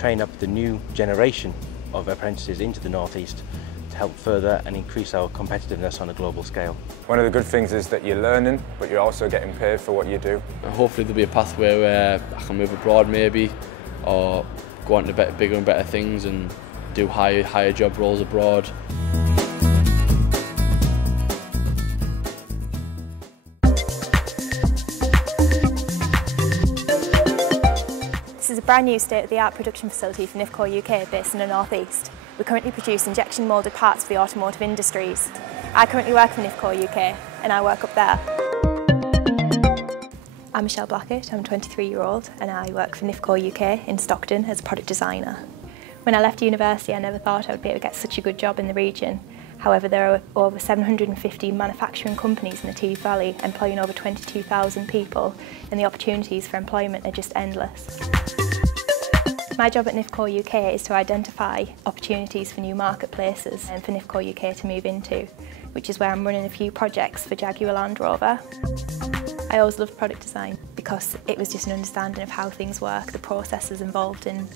train up the new generation of apprentices into the Northeast to help further and increase our competitiveness on a global scale. One of the good things is that you're learning, but you're also getting paid for what you do. And hopefully there'll be a pathway where I can move abroad maybe, or go on to bigger and better things and do higher job roles abroad. This is a brand new state-of-the-art production facility for Nifco UK based in the North East. We currently produce injection moulded parts for the automotive industries. I currently work for Nifco UK and I work up there. I'm Michelle Blackett, I'm a 23-year-old and I work for Nifco UK in Stockton as a product designer. When I left university I never thought I would be able to get such a good job in the region. However, there are over 750 manufacturing companies in the Tees Valley employing over 22,000 people, and the opportunities for employment are just endless. My job at Nifco UK is to identify opportunities for new marketplaces and for Nifco UK to move into, which is where I'm running a few projects for Jaguar Land Rover. I always loved product design because it was just an understanding of how things work, the processes involved in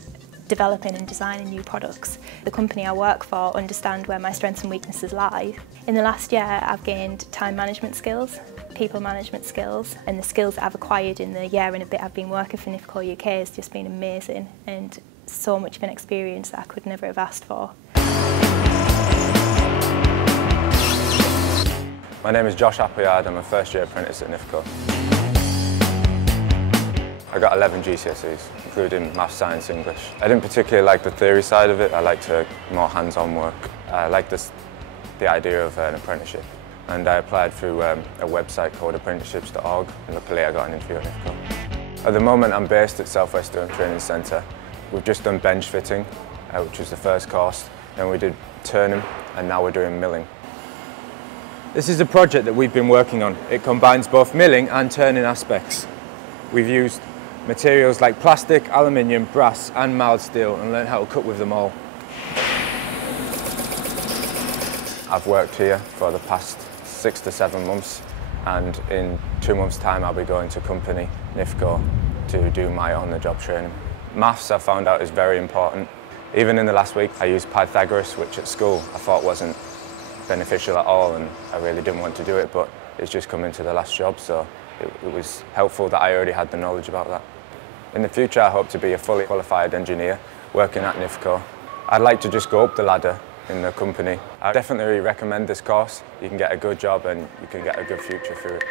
developing and designing new products. The company I work for understand where my strengths and weaknesses lie. In the last year I've gained time management skills, people management skills, and the skills that I've acquired in the year and a bit I've been working for Nifco UK has just been amazing and so much of an experience that I could never have asked for. My name is Josh Appleyard, I'm a first-year apprentice at Nifco. I got 11 GCSEs, including Maths, Science, English. I didn't particularly like the theory side of it, I liked more hands-on work. I liked the idea of an apprenticeship, and I applied through a website called apprenticeships.org, and luckily I got an interview at Nifco. At the moment I'm based at South West Durham Training Centre. We've just done bench fitting, which was the first course, then we did turning, and now we're doing milling. This is a project that we've been working on. It combines both milling and turning aspects. We've used materials like plastic, aluminium, brass and mild steel and learned how to cut with them all. I've worked here for the past 6 to 7 months, and in 2 months' time I'll be going to company Nifco to do my on-the-job training. Maths I found out is very important. Even in the last week I used Pythagoras, which at school I thought wasn't beneficial at all and I really didn't want to do it, but it's just come into the last job, so it was helpful that I already had the knowledge about that. In the future I hope to be a fully qualified engineer working at Nifco. I'd like to just go up the ladder in the company. I definitely recommend this course. You can get a good job and you can get a good future through it.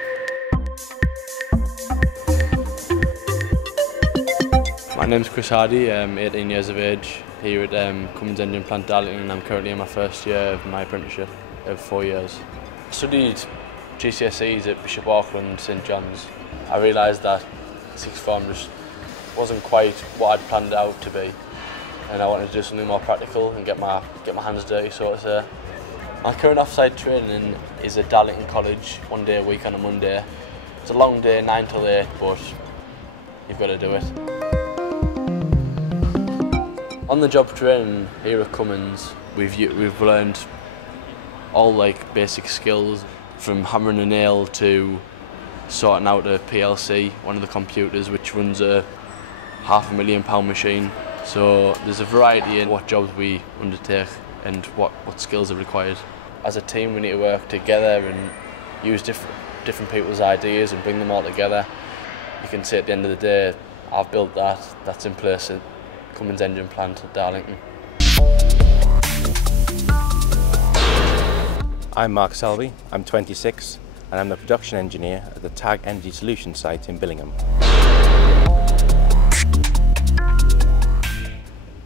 My name's Chris Hardy, I'm 18 years of age, here at Cummins Engine Plant Darlington, and I'm currently in my first year of my apprenticeship of 4 years. I studied GCSEs at Bishop Auckland St John's. I realised that sixth form just wasn't quite what I'd planned it out to be, and I wanted to do something more practical and get my hands dirty, so to say. My current off-site training is at Darlington College, 1 day a week on a Monday. It's a long day, 9 till 8, but you've got to do it. On the job training here at Cummins, we've learned all like basic skills, from hammering a nail to sorting out a PLC, one of the computers which runs a £500,000 machine. So there's a variety in what jobs we undertake and what skills are required. As a team we need to work together and use different people's ideas and bring them all together. You can say at the end of the day, I've built that's in place at Cummins Engine Plant at Darlington. I'm Mark Selby, I'm 26 and I'm the production engineer at the TAG Energy Solutions site in Billingham.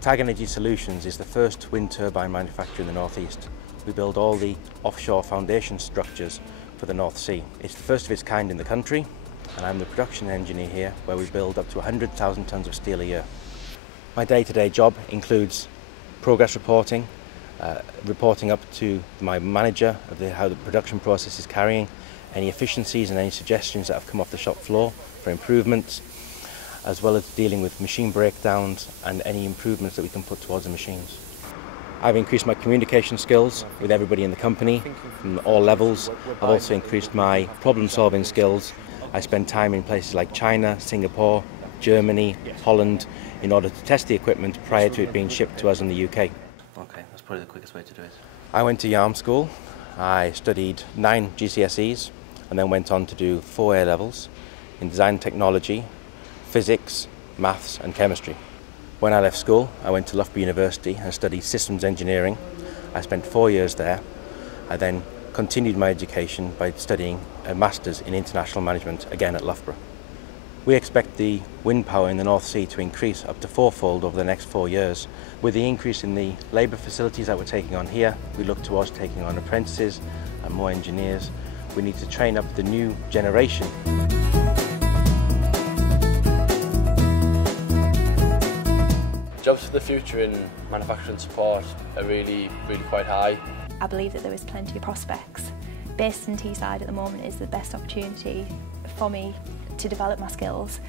TAG Energy Solutions is the first wind turbine manufacturer in the North East. We build all the offshore foundation structures for the North Sea. It's the first of its kind in the country, and I'm the production engineer here, where we build up to 100,000 tonnes of steel a year. My day-to-day job includes progress reporting, reporting up to my manager of how the production process is carrying, any efficiencies and any suggestions that have come off the shop floor for improvements, as well as dealing with machine breakdowns and any improvements that we can put towards the machines. I've increased my communication skills with everybody in the company from all levels. I've also increased my problem-solving skills. I spend time in places like China, Singapore, Germany, Holland, in order to test the equipment prior to it being shipped to us in the UK. Okay, that's probably the quickest way to do it. I went to YARM school. I studied 9 GCSEs and then went on to do 4 A-levels in design technology, physics, maths and chemistry. When I left school, I went to Loughborough University and studied systems engineering. I spent 4 years there. I then continued my education by studying a Masters in International Management, again at Loughborough. We expect the wind power in the North Sea to increase up to 4-fold over the next 4 years. With the increase in the labour facilities that we're taking on here, we look towards taking on apprentices and more engineers. We need to train up the new generation. Jobs for the future in manufacturing support are really quite high. I believe that there is plenty of prospects. Based in Teesside at the moment is the best opportunity for me to develop my skills.